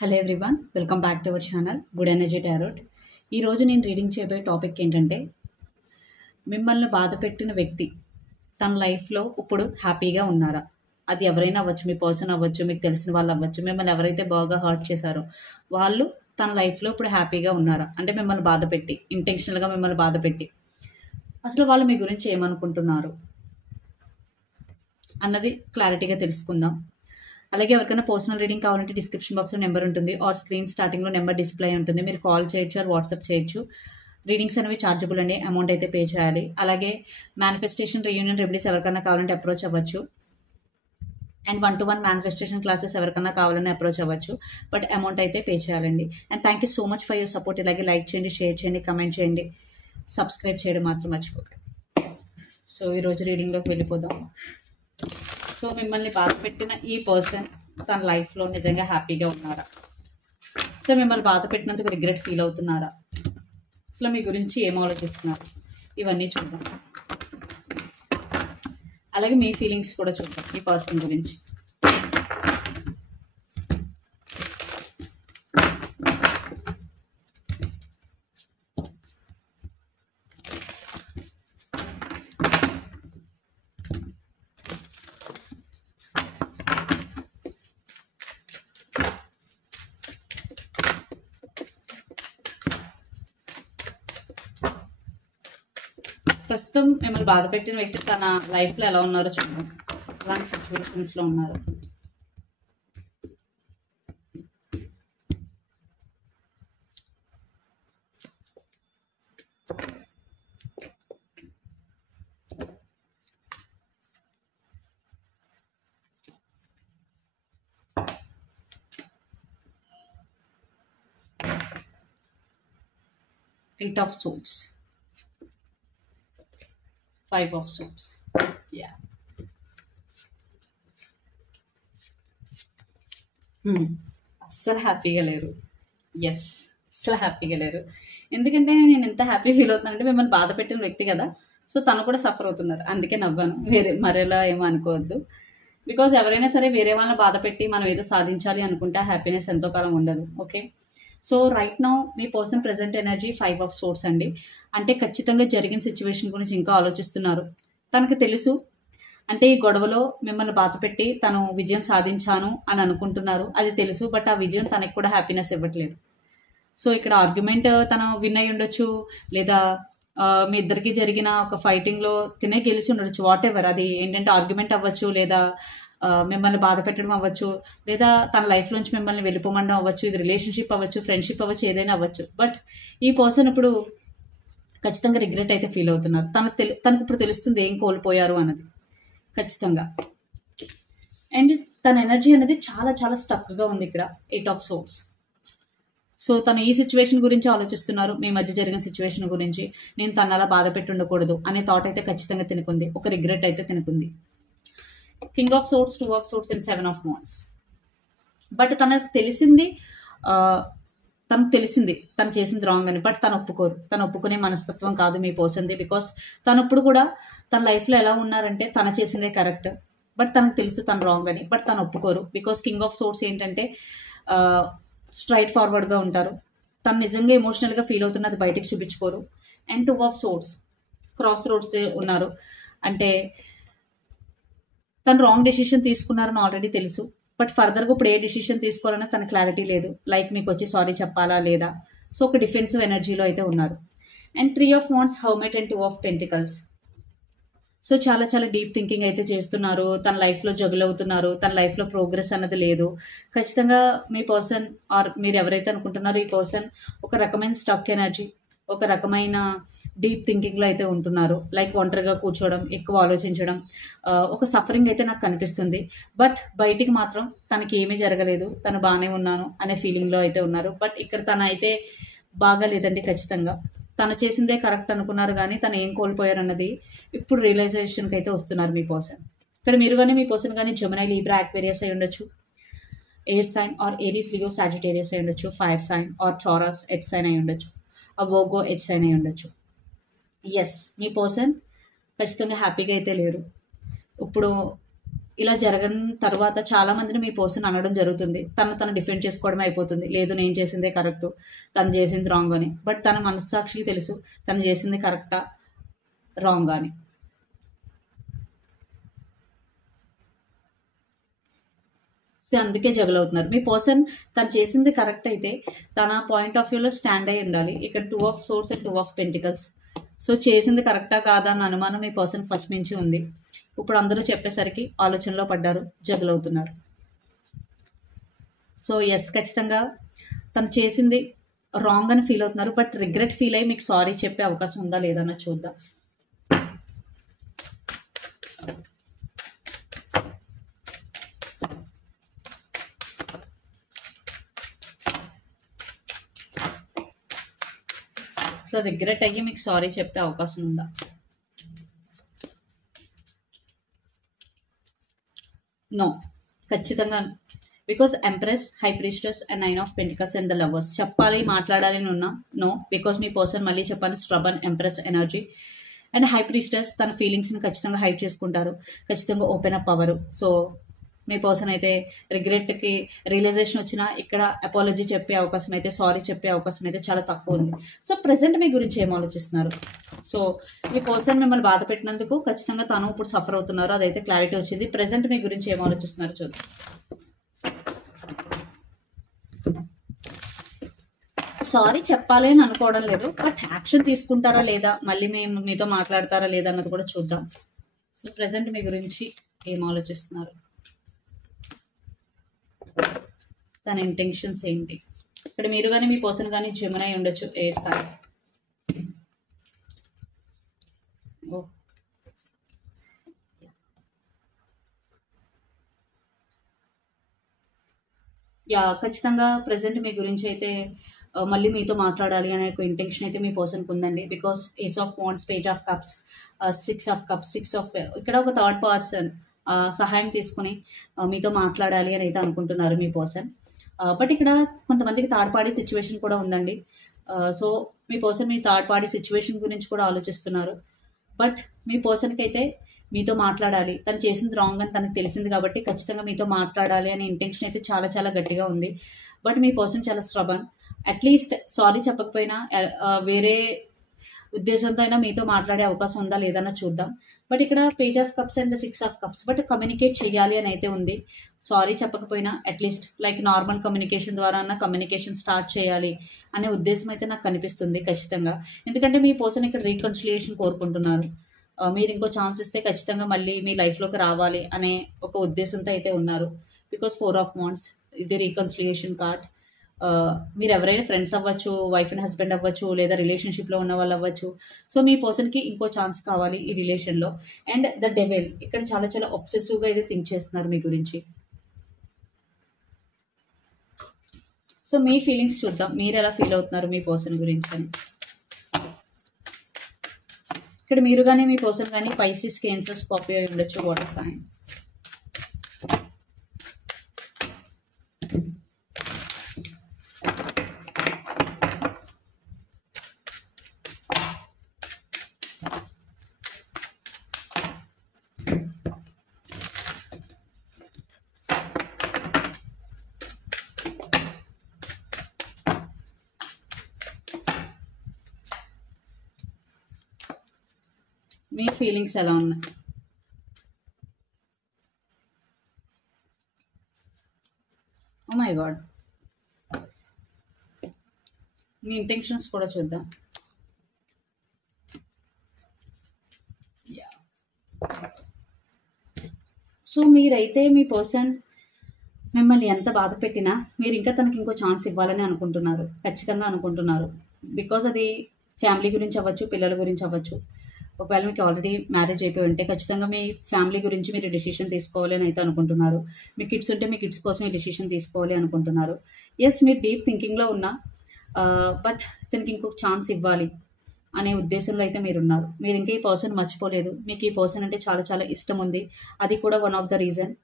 Hello everyone, welcome back to our channel good energy tarot. ఈరోజు నేను reading చేయబోయే topic ఏంటంటే, మిమ్మల్ని బాధ పెట్టిన వ్యక్తి తన లైఫ్లో ఇప్పుడు హ్యాపీగా ఉన్నారా? అది ఎవరైనా అవ్వచ్చు, మీ పర్సన్ అవ్వచ్చు, మీకు తెలిసిన వాళ్ళు అవ్వచ్చు. మిమ్మల్ని ఎవరైతే బాగా హర్ట్ చేశారో వాళ్ళు తన లైఫ్లో ఇప్పుడు హ్యాపీగా ఉన్నారా? అంటే మిమ్మల్ని బాధ పెట్టి, ఇంటెన్షనల్గా మిమ్మల్ని బాధ పెట్టి, అసలు వాళ్ళు మీ గురించి ఏమనుకుంటున్నారు అన్నది క్లారిటీగా తెలుసుకుందాం. అలాగే ఎవరికైనా పర్సనల్ రీడింగ్ కావాలంటే డిస్క్రిప్షన్ బాక్స్లో నెంబర్ ఉంటుంది, ఆర్ స్క్రీన్ స్టార్టింగ్లో నెంబర్ డిస్ప్లే ఉంటుంది. మీరు కాల్ చేయొచ్చు ఆర్ వాట్సాప్ చేయొచ్చు. రీడింగ్స్ అనేవి ఛార్జబుల్ అండి, అమౌంట్ అయితే పే చేయాలి. అలాగే మేనిఫెస్టేషన్, రీయూనియన్ రెమెడీస్ ఎవరికైనా కావాలంటే అప్రోచ్ అవ్వచ్చు. అండ్ 1-to-1 మేనిఫెస్టేషన్ క్లాసెస్ ఎవరికైనా కావాలని అప్రోచ్ అవ్వచ్చు, బట్ అమౌంట్ అయితే పే చేయాలండి. And thank you so much for your support. ఇలాగే లైక్ చేయండి, షేర్ చేయండి, కమెంట్ చేయండి, సబ్స్క్రైబ్ చేయడం మాత్రం మర్చిపోకండి. సో ఈరోజు రీడింగ్లోకి వెళ్ళిపోదాం. సో మిమ్మల్ని బాధ పెట్టిన ఈ పర్సన్ తన లైఫ్లో నిజంగా హ్యాపీగా ఉన్నారా? సో మిమ్మల్ని బాధ పెట్టినందుకు రిగ్రెట్ ఫీల్ అవుతున్నారా? అసలు మీ గురించి ఏం ఆలోచిస్తున్నారు? ఇవన్నీ చూద్దాం. అలాగే మీ ఫీలింగ్స్ కూడా చూద్దాం ఈ పర్సన్ గురించి. ప్రస్తుతం మిమ్మల్ని బాధ పెట్టిన వ్యక్తి తన లైఫ్లో ఎలా ఉన్నారో చూద్దాం. అలాంటి సిచ్యువేషన్స్లో ఉన్నారు. Eight of Swords, 5 of Swords. Yeah. అస్సలు హ్యాపీగా లేరు. ఎస్, అస్సలు హ్యాపీగా లేరు. ఎందుకంటే నేను ఎంత హ్యాపీ ఫీల్ అవుతున్నానంటే, మిమ్మల్ని బాధ పెట్టిన వ్యక్తి కదా, సో తను కూడా సఫర్ అవుతున్నారు. అందుకే నవ్వాను, మరేలా ఏమో అనుకోవద్దు. బికాజ్ ఎవరైనా సరే వేరే వాళ్ళని బాధ పెట్టి మనం ఏదో సాధించాలి అనుకుంటే హ్యాపీనెస్ ఎంతో కాలం ఉండదు. Okay, so right now me person present energy 5 of Swords అండి. అంటే ఖచ్చితంగా జరిగిన సిచ్యువేషన్ గురించి ఇంకా ఆలోచిస్తున్నారు. తనకు తెలుసు, అంటే ఈ గొడవలో మిమ్మల్ని బాధ పెట్టి తను విజయం సాధించాను అని అనుకుంటున్నారు. అది తెలుసు, బట్ ఆ విజయం తనకి కూడా హ్యాపీనెస్ ఇవ్వట్లేదు. సో ఇక్కడ ఆర్గ్యుమెంట్ తను విన్ అయి ఉండొచ్చు, లేదా మీ ఇద్దరికి జరిగిన ఒక ఫైటింగ్లో తినే గెలిచి ఉండొచ్చు. వాట్ ఎవర్, అది ఏంటంటే ఆర్గ్యుమెంట్ అవ్వచ్చు, లేదా మిమ్మల్ని బాధ పెట్టడం అవ్వచ్చు, లేదా తన లైఫ్లోంచి మిమ్మల్ని వెళ్ళిపోమడం అవ్వచ్చు. ఇది రిలేషన్షిప్ అవ్వచ్చు, ఫ్రెండ్షిప్ అవ్వచ్చు, ఏదైనా అవ్వచ్చు. బట్ ఈ పర్సన్ ఇప్పుడు ఖచ్చితంగా రిగ్రెట్ అయితే ఫీల్ అవుతున్నారు. తనకు ఇప్పుడు తెలుస్తుంది ఏం కోల్పోయారు అన్నది ఖచ్చితంగా. అండ్ తన ఎనర్జీ అనేది చాలా చాలా స్టక్గా ఉంది ఇక్కడ 8 of Swords. సో తను ఈ సిచ్యువేషన్ గురించి ఆలోచిస్తున్నారు, మీ మధ్య జరిగిన సిచ్యువేషన్ గురించి. నేను తను అలా బాధ పెట్టి ఉండకూడదు అనే థాట్ అయితే ఖచ్చితంగా తినుకుంది, ఒక రిగ్రెట్ అయితే తినుకుంది. King of Swords, 2 of Swords and 7 of Wands. But తనకు తెలిసింది తను చేసింది రాంగ్ అని, బట్ తను ఒప్పుకోరు. తను ఒప్పుకునే మనస్తత్వం కాదు మీ పర్సన్ది. బికాస్ తను ఇప్పుడు కూడా తన లైఫ్లో ఎలా ఉన్నారంటే తను చేసిందే కరెక్ట్, బట్ తనకు తెలుసు తను రాంగ్ అని, బట్ తను ఒప్పుకోరు. బికాస్ King of Swords ఏంటంటే స్ట్రైట్ ఫార్వర్డ్గా ఉంటారు. తను నిజంగా ఎమోషనల్గా ఫీల్ అవుతున్నది బయటికి చూపించుకోరు. And 2 of Swords cross roads ఉన్నారు. అంటే తను రాంగ్ డెసిషన్ తీసుకున్నారని ఆల్రెడీ తెలుసు, బట్ ఫర్దర్గా ఇప్పుడు ఏ డెసిషన్ తీసుకోవాలన్నా తన క్లారిటీ లేదు. లైక్ మీకు వచ్చి సారీ చెప్పాలా లేదా. సో ఒక డిఫెన్సివ్ ఎనర్జీలో అయితే ఉన్నారు. And 3 of Wands, Hermit and 2 of Pentacles. So చాలా చాలా డీప్ థింకింగ్ అయితే చేస్తున్నారు. తన లైఫ్లో జగుల్ అవుతున్నారు. తన లైఫ్లో ప్రోగ్రెస్ అన్నది లేదు. ఖచ్చితంగా మీ పర్సన్ ఆర్ మీరు ఎవరైతే అనుకుంటున్నారో ఈ పర్సన్ ఒక రకమైన స్టక్ ఎనర్జీ, ఒక రకమైన డీప్ థింకింగ్లో అయితే ఉంటున్నారు. లైక్ ఒంటరిగా కూర్చోవడం, ఎక్కువ ఆలోచించడం, ఒక సఫరింగ్ అయితే నాకు కనిపిస్తుంది. బట్ బయటికి మాత్రం తనకి ఏమీ జరగలేదు, తను బాగానే ఉన్నాను అనే ఫీలింగ్లో అయితే ఉన్నారు. బట్ ఇక్కడ తన అయితే బాగాలేదండి. ఖచ్చితంగా తను చేసిందే కరెక్ట్ అనుకున్నారు, కానీ తను ఏం కోల్పోయారు అన్నది ఇప్పుడు రియలైజేషన్కి అయితే వస్తున్నారు మీ పర్సన్. ఇక్కడ మీరు కానీ మీ పర్సన్ కానీ జెమిని, లిబ్రా, అక్వేరియస్ అయి ఉండొచ్చు, air sign or Aries, Leo, Sagittarius అయి ఉండొచ్చు, fire sign or Taurus, earth sign అయి ఉండొచ్చు, వర్గో, ఎర్త్ సైన్ అయి ఉండొచ్చు. ఎస్, మీ పర్సన్ ఖచ్చితంగా హ్యాపీగా అయితే లేరు. ఇప్పుడు ఇలా జరగని తర్వాత చాలామందిని మీ పర్సన్ అనడం జరుగుతుంది. తను డిఫెండ్ చేసుకోవడమే అయిపోతుంది. లేదు నేను చేసిందే కరెక్టు, తను చేసింది రాంగ్ అని. బట్ తన మనస్సాక్షికి తెలుసు తను చేసింది కరెక్టా రాంగ్ అని. సో అందుకే జగల్ అవుతున్నారు. మీ పర్సన్ తను చేసింది కరెక్ట్ అయితే తన పాయింట్ ఆఫ్ వ్యూలో స్టాండ్ అయి ఉండాలి. ఇక్కడ 2 of swords and 2 of pentacles. So చేసింది కరెక్టా కాదా అన్న అనుమానం మీ పర్సన్ ఫస్ట్ నుంచి ఉంది. ఇప్పుడు అందరూ చెప్పేసరికి ఆలోచనలో పడ్డారు, జగల్ అవుతున్నారు. సో ఎస్, ఖచ్చితంగా తను చేసింది రాంగ్ అని ఫీల్ అవుతున్నారు. బట్ రిగ్రెట్ ఫీల్ అయ్యి మీకు సారీ చెప్పే అవకాశం ఉందా లేదన్న చూద్దాం. సో రిగ్రెట్ అయ్యి మీకు సారీ చెప్పే అవకాశం ఉందా? నో, ఖచ్చితంగా. Because empress, high priestess and 9 of pentacles and the lovers చెప్పాలి మాట్లాడాలి అని ఉన్నా నో. బికాస్ మీ పర్సన్ మళ్ళీ చెప్పాలి stubborn empress energy and high priestess తన ఫీలింగ్స్ని ఖచ్చితంగా హైడ్ చేసుకుంటారు, ఖచ్చితంగా ఓపెన్ అప్ అవ్వరు. సో మీ పర్సన్ అయితే రిగ్రెట్కి రియలైజేషన్ వచ్చినా ఇక్కడ అపాలజీ చెప్పే అవకాశం అయితే, సారీ చెప్పే అవకాశం అయితే చాలా తక్కువ ఉంది. సో ప్రజెంట్ మీ గురించి ఏం ఆలోచిస్తున్నారు? సో మీ పర్సన్ మిమ్మల్ని బాధ పెట్టినందుకు ఖచ్చితంగా తను ఇప్పుడు సఫర్ అవుతున్నారు, అదైతే క్లారిటీ వచ్చింది. ప్రజెంట్ మీ గురించి ఏం ఆలోచిస్తున్నారు చూద్దాం. సారీ చెప్పాలి అని అనుకోవడం లేదు, బట్ యాక్షన్ తీసుకుంటారా లేదా, మళ్ళీ మేము మీతో మాట్లాడతారా లేదా అన్నది కూడా చూద్దాం. సో ప్రజెంట్ మీ గురించి ఏం ఆలోచిస్తున్నారు, తన ఇంటెన్షన్స్ ఏంటి? ఇక్కడ మీరు కానీ మీ పర్సన్ కానీ జెమిని ఉండొచ్చు, ఎయిర్ స్థాయి. యా, ఖచ్చితంగా ప్రజెంట్ మీ గురించి అయితే మళ్ళీ మీతో మాట్లాడాలి అనే ఒక ఇంటెన్షన్ అయితే మీ పర్సన్కి ఉందండి. Because ace of wands, page of cups, 6 of cups, 6 of, ఇక్కడ ఒక థర్డ్ పర్సన్ సహాయం తీసుకుని మీతో మాట్లాడాలి అని అయితే అనుకుంటున్నారు మీ పర్సన్. బట్ ఇక్కడ కొంతమందికి థర్డ్ పార్టీ సిచ్యువేషన్ కూడా ఉందండి. సో మీ పర్సన్ మీ థర్డ్ పార్టీ సిచ్యువేషన్ గురించి కూడా ఆలోచిస్తున్నారు. బట్ మీ పర్సన్కి అయితే మీతో మాట్లాడాలి, తను చేసింది రాంగ్ అని తనకు తెలిసింది కాబట్టి ఖచ్చితంగా మీతో మాట్లాడాలి అనే ఇంటెన్షన్ అయితే చాలా చాలా గట్టిగా ఉంది. బట్ మీ పర్సన్ చాలా స్ట్రబన్. అట్లీస్ట్ సారీ చెప్పకపోయినా వేరే ఉద్దేశంతో అయినా మీతో మాట్లాడే అవకాశం ఉందా లేదన్నా చూద్దాం. బట్ ఇక్కడ page of cups and 6 of cups, but communicate చేయాలి అని అయితే ఉంది. సారీ చెప్పకపోయినా అట్లీస్ట్ లైక్ నార్మల్ కమ్యూనికేషన్ ద్వారా అన్న కమ్యూనికేషన్ స్టార్ట్ చేయాలి అనే ఉద్దేశం అయితే నాకు కనిపిస్తుంది ఖచ్చితంగా. ఎందుకంటే మీ పర్సన్ ఇక్కడ రీకన్సిలియేషన్ కోరుకుంటున్నారు. మీరు ఇంకో ఛాన్స్ ఇస్తే ఖచ్చితంగా మళ్ళీ మీ లైఫ్లోకి రావాలి అనే ఒక ఉద్దేశంతో అయితే ఉన్నారు. బికాస్ 4 ఆఫ్ వాండ్స్ ఇది రీకన్సిలియేషన్ కార్డ్. మీరు ఎవరైనా ఫ్రెండ్స్ అవ్వచ్చు, వైఫ్ అండ్ హస్బెండ్ అవ్వచ్చు, లేదా రిలేషన్షిప్లో ఉన్న వాళ్ళు అవ్వచ్చు. సో మీ పర్సన్కి ఇంకో ఛాన్స్ కావాలి ఈ రిలేషన్లో. అండ్ ద డెవిల్ ఇక్కడ చాలా చాలా ఒబ్సెసివ్గా అయితే థింక్ చేస్తున్నారు మీ గురించి. సో మీ ఫీలింగ్స్ చూద్దాం, మీరు ఎలా ఫీల్ అవుతున్నారు మీ పర్సన్ గురించి అని. ఇక్కడ మీరు కానీ మీ పర్సన్ కానీ పైసిస్, కేన్సర్, స్కార్పియో ఉండొచ్చు, వాటర్ సైన్. మీ ఫీలింగ్స్ ఎలా ఉన్నాయి? ఓ మై గాడ్, మీ ఇంటెన్షన్స్ కూడా చూద్దాం. సో మీరైతే మీ పర్సన్ మిమ్మల్ని ఎంత బాధ పెట్టినా మీరు ఇంకా తనకి ఇంకో ఛాన్స్ ఇవ్వాలని అనుకుంటున్నారు, ఖచ్చితంగా అనుకుంటున్నారు. బికాజ్ అది ఫ్యామిలీ గురించి అవ్వచ్చు, పిల్లల గురించి అవ్వచ్చు. ఒకవేళ మీకు ఆల్రెడీ మ్యారేజ్ అయిపోయి ఉంటే ఖచ్చితంగా మీ ఫ్యామిలీ గురించి మీరు డెసిషన్ తీసుకోవాలి అని అయితే అనుకుంటున్నారు. మీ కిడ్స్ ఉంటే మీ కిడ్స్ కోసం ఈ డెసిషన్ తీసుకోవాలి అనుకుంటున్నారు. ఎస్, మీరు డీప్ థింకింగ్లో ఉన్నా, బట్ తనకి ఇంకొక ఛాన్స్ ఇవ్వాలి అనే ఉద్దేశంలో అయితే మీరున్నారు. మీరు ఇంకా ఈ పర్సన్ మర్చిపోలేదు, మీకు ఈ పర్సన్ అంటే చాలా చాలా ఇష్టం ఉంది. అది కూడా వన్ ఆఫ్ ద రీజన్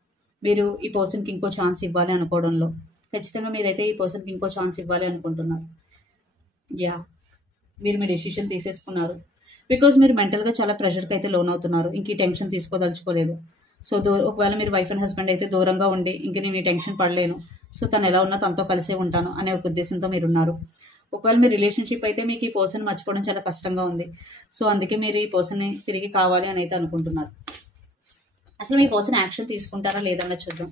మీరు ఈ పర్సన్కి ఇంకో ఛాన్స్ ఇవ్వాలి అనుకోవడంలో. ఖచ్చితంగా మీరైతే ఈ పర్సన్కి ఇంకో ఛాన్స్ ఇవ్వాలి అనుకుంటున్నారు. యా, మీరు మీ డెసిషన్ తీసేసుకున్నారు. బికాజ్ మీరు మెంటల్గా చాలా ప్రెషర్కి అయితే లోన్ అవుతున్నారు, ఇంక ఈ టెన్షన్ తీసుకోదలుచుకోలేదు. సో ఒకవేళ మీరు వైఫ్ అండ్ హస్బెండ్ అయితే దూరంగా ఉండి ఇంక నేను ఈ టెన్షన్ పడలేను, సో తను ఎలా ఉన్నా తనతో కలిసే ఉంటాను అనే ఒక ఉద్దేశంతో మీరు ఉన్నారు. ఒకవేళ మీ రిలేషన్షిప్ అయితే మీకు ఈ పర్సన్ మర్చిపోవడం చాలా కష్టంగా ఉంది. సో అందుకే మీరు ఈ పర్సన్ని తిరిగి కావాలి అని అయితే అనుకుంటున్నారు. అసలు మీ పర్సన్ యాక్షన్ తీసుకుంటారా లేదన్నా చూద్దాం.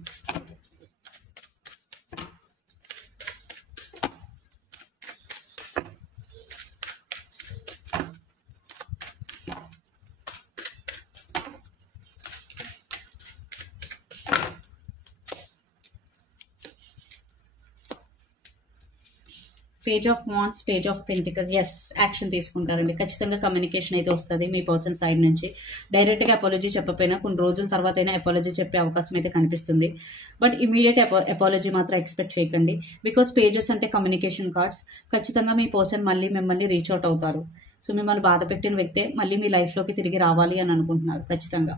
Page of wands, page of pentacles. Yes, action తీసుకుంటారండి. ఖచ్చితంగా కమ్యూనికేషన్ అయితే వస్తుంది మీ పర్సన్ సైడ్ నుంచి. డైరెక్ట్గా అపాలజీ చెప్పకపోయినా కొన్ని రోజుల తర్వాత అయినా అపాలజీ చెప్పే అవకాశం అయితే కనిపిస్తుంది. బట్ ఇమీడియట్ అపాలజీ మాత్రం ఎక్స్పెక్ట్ చేయకండి. బికాస్ పేజెస్ అంటే కమ్యూనికేషన్ కార్డ్స్. ఖచ్చితంగా మీ పర్సన్ మళ్ళీ మిమ్మల్ని రీచ్ అవుట్ అవుతారు. సో మిమ్మల్ని బాధ పెట్టిన వ్యక్తే మళ్ళీ మీ లైఫ్లోకి తిరిగి రావాలి అని అనుకుంటున్నారు. ఖచ్చితంగా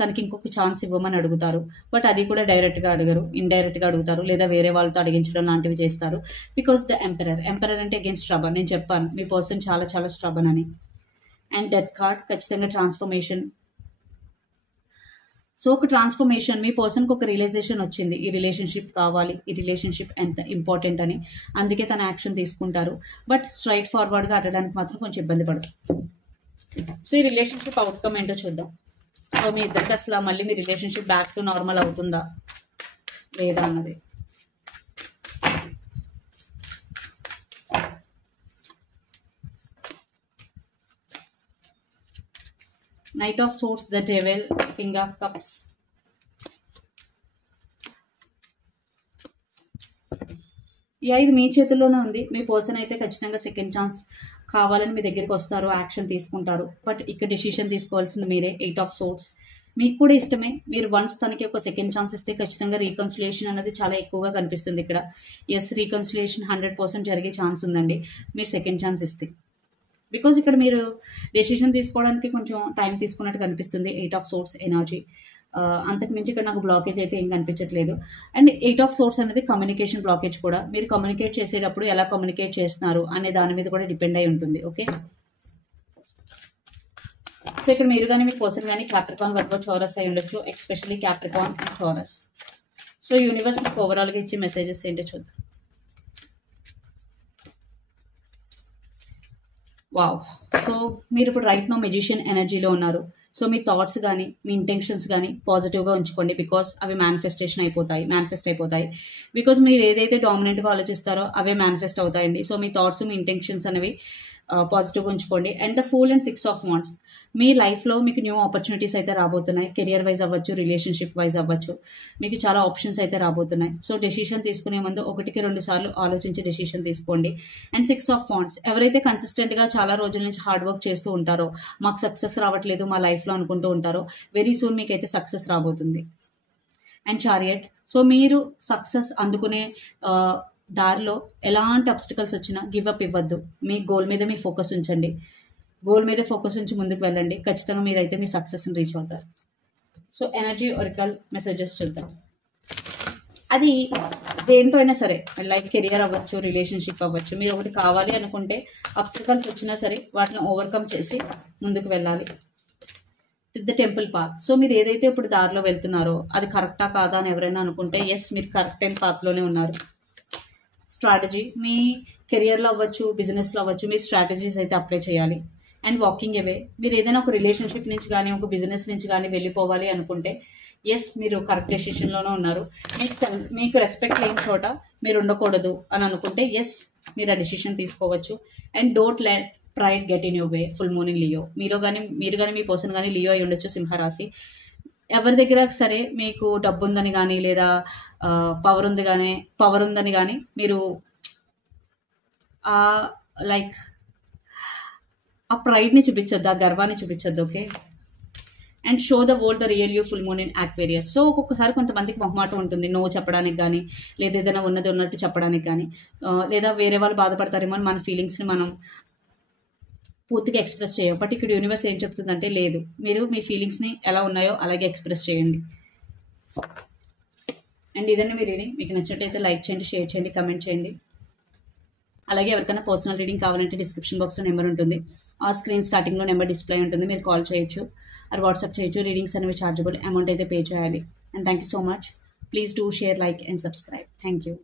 తనకి ఇంకొక ఛాన్స్ ఇవ్వమని అడుగుతారు. బట్ అది కూడా డైరెక్ట్గా అడగరు, ఇండైరెక్ట్గా అడుగుతారు, లేదా వేరే వాళ్ళతో అడిగించడం లాంటివి చేస్తారు. బికాస్ ద ఎంపరర్ అంటే అగైన్స్ స్ట్రబన్. నేను చెప్పాను మీ పర్సన్ చాలా చాలా స్ట్రబన్ అని. అండ్ డెత్ కార్డ్ ఖచ్చితంగా ట్రాన్స్ఫర్మేషన్. సో ఒక ట్రాన్స్ఫర్మేషన్, మీ పర్సన్కి ఒక రియలైజేషన్ వచ్చింది, ఈ రిలేషన్షిప్ కావాలి, ఈ రిలేషన్షిప్ ఎంత ఇంపార్టెంట్ అని. అందుకే తన యాక్షన్ తీసుకుంటారు. బట్ స్ట్రైట్ ఫార్వర్డ్గా అడగడానికి మాత్రం కొంచెం ఇబ్బంది పడదు. సో ఈ రిలేషన్షిప్ అవుట్కమ్ ఏంటో చూద్దాం. సో మీ ఇద్దరికి అసలు మళ్ళీ మీ రిలేషన్షిప్ బ్యాక్ టు నార్మల్ అవుతుందా లేదా అన్నది. Knight of swords, the devil, king of cups. ఇది మీ చేతుల్లోనే ఉంది. మీ పర్సన్ అయితే ఖచ్చితంగా సెకండ్ ఛాన్స్ కావాలని మీ దగ్గరికి వస్తారు, యాక్షన్ తీసుకుంటారు. బట్ ఇక్కడ డెసిషన్ తీసుకోవాల్సింది మీరే. 8 ఆఫ్ సోర్స్ మీకు కూడా ఇష్టమే. మీరు వన్స్ తనకి ఒక సెకండ్ ఛాన్స్ ఇస్తే ఖచ్చితంగా రీకన్సిలేషన్ అనేది చాలా ఎక్కువగా కనిపిస్తుంది ఇక్కడ. ఎస్, రీకన్సిలేషన్ 100% జరిగే ఛాన్స్ ఉందండి మీరు సెకండ్ ఛాన్స్ ఇస్తే. బికాజ్ ఇక్కడ మీరు డెసిషన్ తీసుకోవడానికి కొంచెం టైం తీసుకున్నట్టు కనిపిస్తుంది. 8 ఆఫ్ సోర్స్ ఎనర్జీ. అంతకు మించి ఇక్కడ నాకు బ్లాకేజ్ అయితే ఏం కనిపించట్లేదు. అండ్ 8 ఆఫ్ సోర్స్ అనేది కమ్యూనికేషన్ బ్లాకేజ్ కూడా. మీరు కమ్యూనికేట్ చేసేటప్పుడు ఎలా కమ్యూనికేట్ చేస్తున్నారు అనే దాని మీద కూడా డిపెండ్ అయి ఉంటుంది. ఓకే, సో ఇక్కడ మీరు కానీ మీ పర్సన్ కానీ క్యాప్రికాన్, వర్గో, చౌరస్ అయి ఉండొచ్చు. Especially Capricorn and Taurus. So universe మీకు ఓవరాల్గా ఇచ్చే మెసేజెస్ ఏంటో చూద్దాం. వావ్. సో మీరు ఇప్పుడు రైట్ నో మెజిషియన్ ఎనర్జీలో ఉన్నారు. సో మీ థాట్స్ కానీ మీ ఇంటెన్షన్స్ కానీ పాజిటివ్గా ఉంచుకోండి. బికాస్ అవి మేనిఫెస్ట్ అయిపోతాయి. బికాజ్ మీరు ఏదైతే డామినెంట్గా ఆలోచిస్తారో అవే మేనిఫెస్ట్ అవుతాయండి. సో మీ థాట్స్, మీ ఇంటెన్షన్స్ అనేవి పాజిటివ్గా ఉంచుకోండి. And the fool and 6 of wands. మీ లైఫ్లో మీకు న్యూ ఆపర్చునిటీస్ అయితే రాబోతున్నాయి. కెరియర్ వైజ్ అవ్వచ్చు, రిలేషన్షిప్ వైజ్ అవ్వచ్చు, మీకు చాలా ఆప్షన్స్ అయితే రాబోతున్నాయి. సో డెసిషన్ తీసుకునే ముందు 1-2 సార్లు ఆలోచించి డెసిషన్ తీసుకోండి. And 6 of wands. ఎవరైతే కన్సిస్టెంట్గా చాలా రోజుల నుంచి హార్డ్ వర్క్ చేస్తూ ఉంటారో, మాకు సక్సెస్ రావట్లేదు మా లైఫ్లో అనుకుంటూ ఉంటారో, వెరీ సూన్ మీకైతే సక్సెస్ రాబోతుంది. And chariot. సో మీరు సక్సెస్ అందుకునే దారిలో ఎలాంటి అబ్స్టికల్స్ వచ్చినా గివ్ అప్ ఇవ్వద్దు. మీ గోల్ మీద మీ ఫోకస్ ఉంచండి. గోల్ మీద ఫోకస్ ఉంచి ముందుకు వెళ్ళండి. ఖచ్చితంగా మీరైతే మీ సక్సెస్ని రీచ్ అవుతారు. సో ఎనర్జీ ఒరికల్ మెసేజెస్ చూద్దాం. అది దేంతో అయినా సరే, లైక్ కెరియర్ అవ్వచ్చు, రిలేషన్షిప్ అవ్వచ్చు, మీరు ఒకటి కావాలి అనుకుంటే అబ్స్టికల్స్ వచ్చినా సరే వాటిని ఓవర్కమ్ చేసి ముందుకు వెళ్ళాలి. The temple path. సో మీరు ఏదైతే ఇప్పుడు దారిలో వెళ్తున్నారో అది కరెక్టా కాదా అని ఎవరైనా అనుకుంటే ఎస్, మీరు కరెక్ట్ టైం పాత్లోనే ఉన్నారు. స్ట్రాటజీ. మీ కెరియర్లో అవ్వచ్చు, బిజినెస్లో అవ్వచ్చు, మీ స్ట్రాటజీస్ అయితే అప్లై చేయాలి. And walking away. మీరు ఏదైనా ఒక రిలేషన్షిప్ నుంచి కానీ ఒక బిజినెస్ నుంచి కానీ వెళ్ళిపోవాలి అనుకుంటే ఎస్, మీరు కరెక్ట్ డెసిషన్లోనే ఉన్నారు. మీకు రెస్పెక్ట్ లేని చోట మీరు ఉండకూడదు అని అనుకుంటే ఎస్, మీరు ఆ డెసిషన్ తీసుకోవచ్చు. And don't let pride get in your way. Full moon in Leo. మీరు కానీ మీ పర్సన్ కానీ లియో అయి ఉండొచ్చు, సింహరాశి. ఎవరి దగ్గర సరే మీకు డబ్బు ఉందని కానీ లేదా పవర్ ఉందని కానీ మీరు లైక్ ఆ ప్రైడ్ని చూపించొద్దు, ఆ గర్వాన్ని చూపించొద్దు. Okay. And show the world the real you full moon in Aquarius. So ఒక్కొక్కసారి కొంతమందికి మొహమాటం ఉంటుంది నో చెప్పడానికి కానీ, లేదా ఏదైనా ఉన్నది ఉన్నట్టు చెప్పడానికి కానీ, లేదా వేరే వాళ్ళు బాధపడతారేమో అని మన ఫీలింగ్స్ని మనం పూర్తిగా ఎక్స్ప్రెస్ చేయం. బట్ ఇక్కడ యూనివర్స్ ఏం చెప్తుందంటే లేదు, మీరు మీ ఫీలింగ్స్ని ఎలా ఉన్నాయో అలాగే ఎక్స్ప్రెస్ చేయండి. అండ్ ఇదండి మీ రీడింగ్. మీకు నచ్చినట్టయితే లైక్ చేయండి, షేర్ చేయండి, కమెంట్ చేయండి. అలాగే ఎవరికైనా పర్సనల్ రీడింగ్ కావాలంటే డిస్క్రిప్షన్ బాక్స్లో నెంబర్ ఉంటుంది, ఆ స్క్రీన్ స్టార్టింగ్లో నెంబర్ డిస్ప్లే ఉంటుంది, మీరు కాల్ చేయొచ్చు ఆర్ వాట్సాప్ చేయొచ్చు. రీడింగ్స్ అనేవి చార్జబుల్, అమౌంట్ అయితే పే చేయాలి. And thank you so much. Please do share, like and subscribe. Thank you.